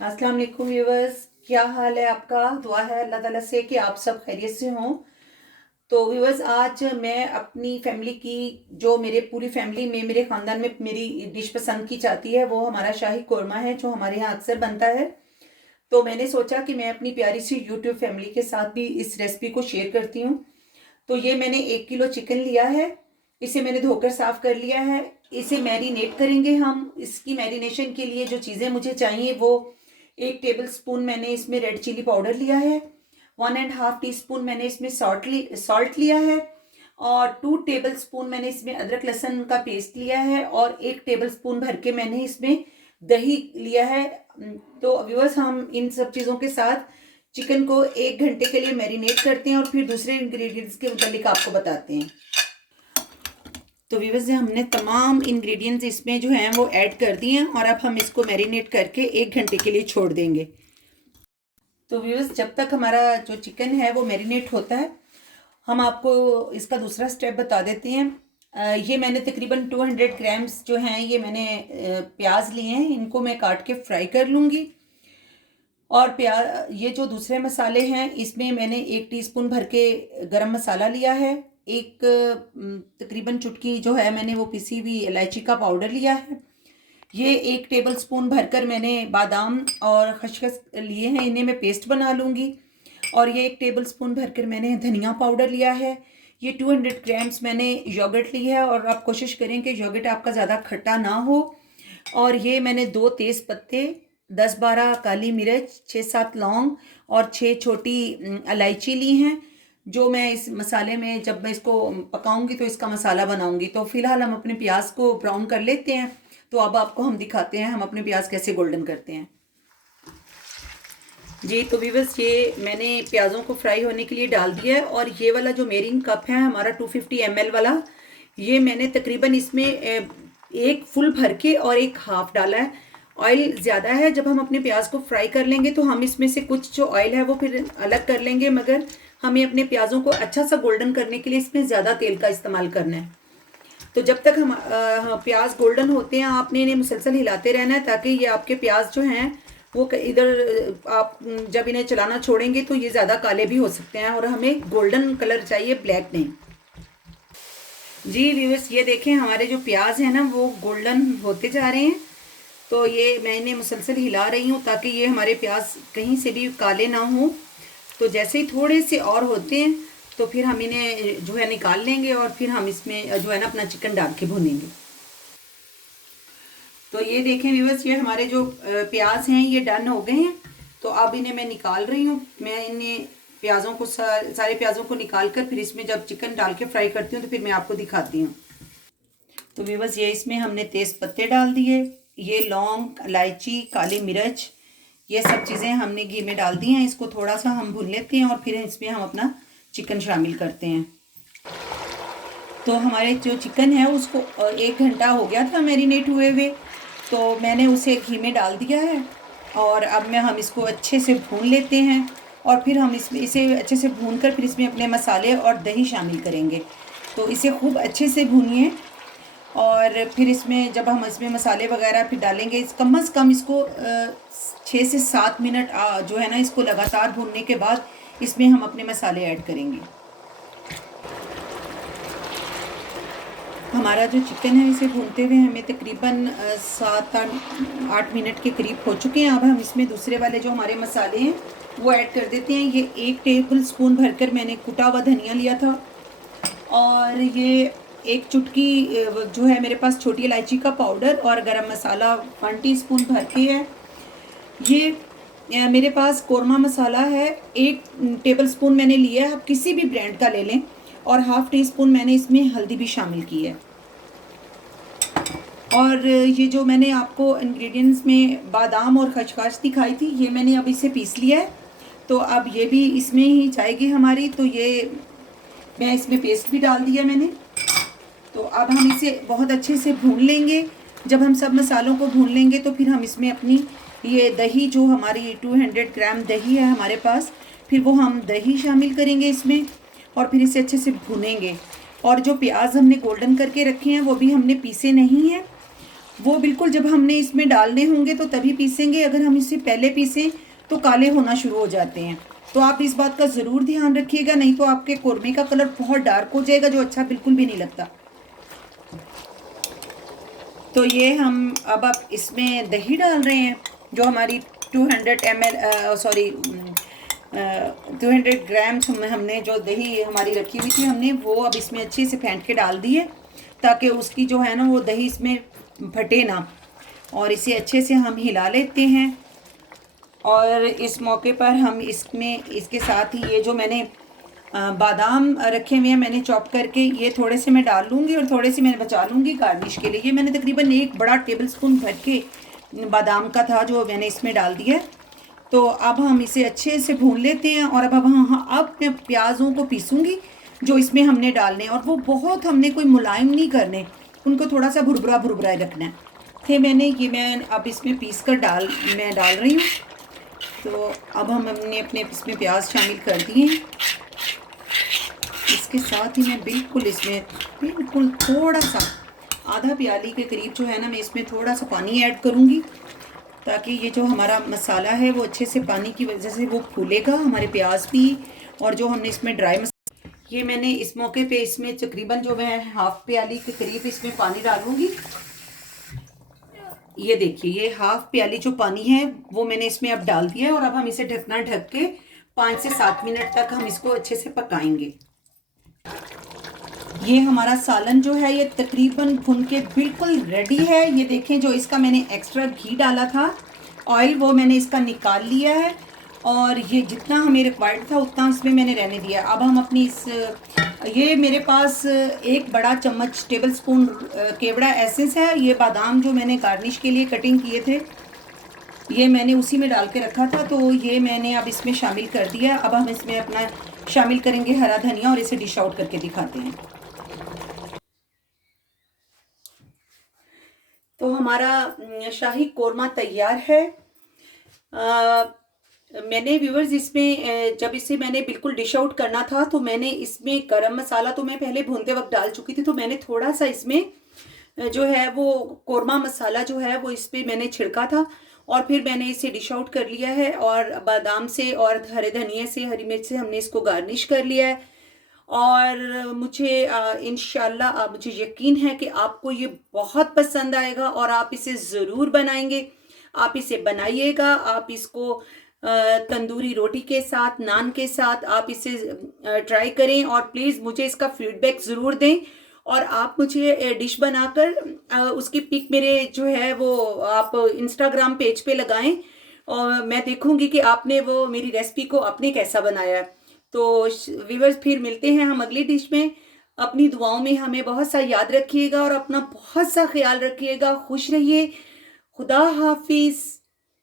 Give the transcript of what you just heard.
अस्सलाम वालेकुम व्यूवर्स, क्या हाल है आपका। दुआ है अल्लाह ताला से कि आप सब खैरियत से हों। तो व्यूवर्स, आज मैं अपनी फैमिली की, जो मेरे पूरी फैमिली में, मेरे ख़ानदान में मेरी डिश पसंद की जाती है, वो हमारा शाही कोरमा है जो हमारे यहाँ अक्सर बनता है। तो मैंने सोचा कि मैं अपनी प्यारी सी यूट्यूब फैमिली के साथ भी इस रेसिपी को शेयर करती हूँ। तो ये मैंने 1 किलो चिकन लिया है। इसे मैंने धोकर साफ़ कर लिया है। इसे मैरिनेट करेंगे हम। इसकी मैरिनेशन के लिए जो चीज़ें मुझे चाहिए वो 1 टेबल स्पून मैंने इसमें रेड चिली पाउडर लिया है। 1.5 टीस्पून मैंने इसमें सॉल्ट लिया है। और 2 टेबल स्पून मैंने इसमें अदरक लहसुन का पेस्ट लिया है। और 1 टेबल स्पून भर के मैंने इसमें दही लिया है। तो व्यूअर्स, हम इन सब चीज़ों के साथ चिकन को 1 घंटे के लिए मैरिनेट करते हैं और फिर दूसरे इंग्रेडिएंट्स के मुतालिक आपको बताते हैं। तो व्यूअर्स, हमने तमाम इंग्रेडिएंट्स इसमें जो हैं वो ऐड कर दिए हैं और अब हम इसको मैरिनेट करके 1 घंटे के लिए छोड़ देंगे। तो व्यूअर्स, जब तक हमारा जो चिकन है वो मैरिनेट होता है, हम आपको इसका दूसरा स्टेप बता देते हैं। ये मैंने तकरीबन 200 ग्राम्स जो हैं, ये मैंने प्याज लिए हैं। इनको मैं काट के फ्राई कर लूँगी। और ये जो दूसरे मसाले हैं, इसमें मैंने 1 टीस्पून भर के गरम मसाला लिया है। एक तकरीबन चुटकी जो है, मैंने वो पिसी हुई इलायची का पाउडर लिया है। ये 1 टेबल स्पून भरकर मैंने बादाम और खसखस लिए हैं, इन्हें मैं पेस्ट बना लूँगी। और ये 1 टेबल स्पून भरकर मैंने धनिया पाउडर लिया है। ये 200 ग्राम्स मैंने योगर्ट ली है, और आप कोशिश करें कि योगर्ट आपका ज़्यादा खट्टा ना हो। और ये मैंने 2 तेज़ पत्ते, 10-12 काली मिर्च, 6-7 लौंग और 6 छोटी इलायची ली हैं, जो मैं इस मसाले में, जब मैं इसको पकाऊंगी तो इसका मसाला बनाऊंगी। तो फिलहाल हम अपने प्याज को ब्राउन कर लेते हैं। तो अब आपको हम दिखाते हैं हम अपने प्याज कैसे गोल्डन करते हैं। जी, तो व्यूअर्स, ये मैंने प्याज़ों को फ्राई होने के लिए डाल दिया है। और ये वाला जो मेरिंग कप है हमारा 250 ml वाला, ये मैंने तकरीबन इसमें एक फुल भर के और एक हाफ डाला है। ऑयल ज़्यादा है, जब हम अपने प्याज को फ्राई कर लेंगे तो हम इसमें से कुछ जो ऑयल है वो फिर अलग कर लेंगे, मगर हमें अपने प्याज़ों को अच्छा सा गोल्डन करने के लिए इसमें ज़्यादा तेल का इस्तेमाल करना है। तो जब तक हम प्याज गोल्डन होते हैं, आपने इन्हें मुसलसल हिलाते रहना है, ताकि ये आपके प्याज जो हैं वो इधर, आप जब इन्हें चलाना छोड़ेंगे तो ये ज़्यादा काले भी हो सकते हैं, और हमें गोल्डन कलर चाहिए, ब्लैक नहीं। जी व्यूअर्स, ये देखें हमारे जो प्याज हैं ना वो गोल्डन होते जा रहे हैं। तो ये मैं इन्हें मुसलसल हिला रही हूँ ताकि ये हमारे प्याज कहीं से भी काले ना हों। तो जैसे ही थोड़े से और होते हैं तो फिर हम इन्हें जो है निकाल लेंगे, और फिर हम इसमें जो है ना अपना चिकन डाल के भूनेंगे। तो ये देखें व्यूअर्स, ये हमारे जो प्याज हैं ये डन हो गए हैं। तो अब इन्हें मैं निकाल रही हूँ। मैं इन्हें प्याज़ों को, सारे प्याज़ों को निकाल कर फिर इसमें जब चिकन डाल के फ्राई करती हूँ तो फिर मैं आपको दिखाती हूँ। तो व्यूअर्स, ये इसमें हमने तेज़ पत्ते डाल दिए, ये लौंग, इलायची, काली मिर्च, ये सब चीज़ें हमने घी में डाल दी हैं। इसको थोड़ा सा हम भून लेते हैं और फिर इसमें हम अपना चिकन शामिल करते हैं। तो हमारे जो चिकन है उसको 1 घंटा हो गया था मैरिनेट हुए हुए, तो मैंने उसे घी में डाल दिया है। और अब हम इसको अच्छे से भून लेते हैं, और फिर हम इसे अच्छे से भून कर फिर इसमें अपने मसाले और दही शामिल करेंगे। तो इसे खूब अच्छे से भूनिए, और फिर इसमें जब हम इसमें मसाले वगैरह फिर डालेंगे, कम से कम इसको 6 से 7 मिनट जो है ना, इसको लगातार भूनने के बाद इसमें हम अपने मसाले ऐड करेंगे। हमारा जो चिकन है इसे भूनते हुए हमें तकरीबन 7-8 मिनट के करीब हो चुके हैं। अब हम इसमें दूसरे वाले जो हमारे मसाले हैं वो ऐड कर देते हैं। ये 1 टेबल स्पून भरकर मैंने कुटा हुआ धनिया लिया था, और ये एक चुटकी जो है मेरे पास छोटी इलायची का पाउडर, और गरम मसाला 1 टीस्पून भर के है। ये मेरे पास कोरमा मसाला है, 1 टेबल स्पून मैंने लिया है, आप किसी भी ब्रांड का ले लें। और हाफ़ टी स्पून मैंने इसमें हल्दी भी शामिल की है। और ये जो मैंने आपको इंग्रेडिएंट्स में बादाम और खसखस दिखाई थी, ये मैंने अब इसे पीस लिया है। तो अब ये भी इसमें ही जाएगी हमारी। तो ये मैं इसमें पेस्ट भी डाल दिया मैंने। तो अब हम इसे बहुत अच्छे से भून लेंगे। जब हम सब मसालों को भून लेंगे तो फिर हम इसमें अपनी ये दही, जो हमारी 200 ग्राम दही है हमारे पास, फिर वो हम दही शामिल करेंगे इसमें, और फिर इसे अच्छे से भूनेंगे। और जो प्याज हमने गोल्डन करके रखे हैं वो भी हमने पीसे नहीं हैं। वो बिल्कुल जब हमने इसमें डालने होंगे तो तभी पीसेंगे, अगर हम इसे पहले पीसें तो काले होना शुरू हो जाते हैं। तो आप इस बात का ज़रूर ध्यान रखिएगा, नहीं तो आपके कौरमे का कलर बहुत डार्क हो जाएगा, जो अच्छा बिल्कुल भी नहीं लगता। तो ये हम अब आप इसमें दही डाल रहे हैं, जो हमारी 200 ml सॉरी 200 ग्राम्स हमने जो दही हमारी रखी हुई थी हमने वो अब इसमें अच्छे से फेंट के डाल दी है, ताकि उसकी जो है ना वो दही इसमें फटे ना। और इसे अच्छे से हम हिला लेते हैं। और इस मौके पर हम इसमें इसके साथ ही ये जो मैंने बादाम रखे हुए हैं मैंने चॉप करके, ये थोड़े से मैं डाल लूँगी और थोड़े से मैंने बचा लूँगी गार्निश के लिए। ये मैंने तकरीबन 1 बड़ा टेबलस्पून भर के बादाम का था जो मैंने इसमें डाल दिया। तो अब हम इसे अच्छे से भून लेते हैं। और अब मैं प्याज़ों को पीसूँगी जो इसमें हमने डालने, और वो बहुत हमने कोई मुलायम नहीं करने, उनको थोड़ा सा भुरभुरा भुरभुरा रखना है। मैं अब इसमें पीस कर मैं डाल रही हूँ। तो अब हमने अपने इसमें प्याज शामिल कर दिए हैं। इसके साथ ही मैं बिल्कुल थोड़ा सा आधा प्याली के करीब जो है ना मैं इसमें थोड़ा सा पानी ऐड करूँगी, ताकि ये जो हमारा मसाला है वो अच्छे से पानी की वजह से वो फूलेगा, हमारे प्याज भी। और जो हमने इसमें ये मैंने इस मौके पे इसमें तकरीबन जो मैं हाफ प्याली के करीब इसमें पानी डालूंगी। ये देखिए ये हाफ प्याली जो पानी है वो मैंने इसमें अब डाल दिया है। और अब हम इसे ढक के 5 से 7 मिनट तक हम इसको अच्छे से पकाएंगे। ये हमारा सालन जो है ये तकरीबन भुन के बिल्कुल रेडी है। ये देखें, जो इसका मैंने एक्स्ट्रा घी डाला था ऑयल, वो मैंने इसका निकाल लिया है। और ये जितना हमें रिक्वायर्ड था उतना इसमें मैंने रहने दिया। अब हम अपनी ये मेरे पास 1 बड़ा चम्मच टेबल स्पून केवड़ा एसेंस है। ये बादाम जो मैंने गार्निश के लिए कटिंग किए थे ये मैंने उसी में डाल के रखा था, तो ये मैंने अब इसमें शामिल कर दिया। अब हम इसमें अपना शामिल करेंगे हरा धनिया और इसे डिश आउट करके दिखाते हैं। तो हमारा शाही कोरमा तैयार है। मैंने व्यूवर्स इसमें जब इसे मैंने बिल्कुल डिश आउट करना था तो मैंने इसमें गरम मसाला तो मैं पहले भूनते वक्त डाल चुकी थी, तो मैंने थोड़ा सा इसमें जो है वो कोरमा मसाला जो है वो इस पर मैंने छिड़का था। और फिर मैंने इसे डिश आउट कर लिया है और बादाम से और हरे धनिए से, हरी मिर्च से हमने इसको गार्निश कर लिया है। और मुझे इंशाल्लाह मुझे यकीन है कि आपको ये बहुत पसंद आएगा और आप इसे ज़रूर बनाएंगे। आप इसे बनाइएगा, आप इसको तंदूरी रोटी के साथ, नान के साथ आप इसे ट्राई करें और प्लीज़ मुझे इसका फीडबैक ज़रूर दें। और आप मुझे डिश बनाकर उसकी पिक मेरे जो है वो आप इंस्टाग्राम पेज पे लगाएं और मैं देखूंगी कि आपने वो मेरी रेसिपी को आपने कैसा बनाया है। तो व्यूअर्स फिर मिलते हैं हम अगली डिश में। अपनी दुआओं में हमें बहुत सा याद रखिएगा और अपना बहुत सा ख्याल रखिएगा। खुश रहिए। खुदा हाफिज़।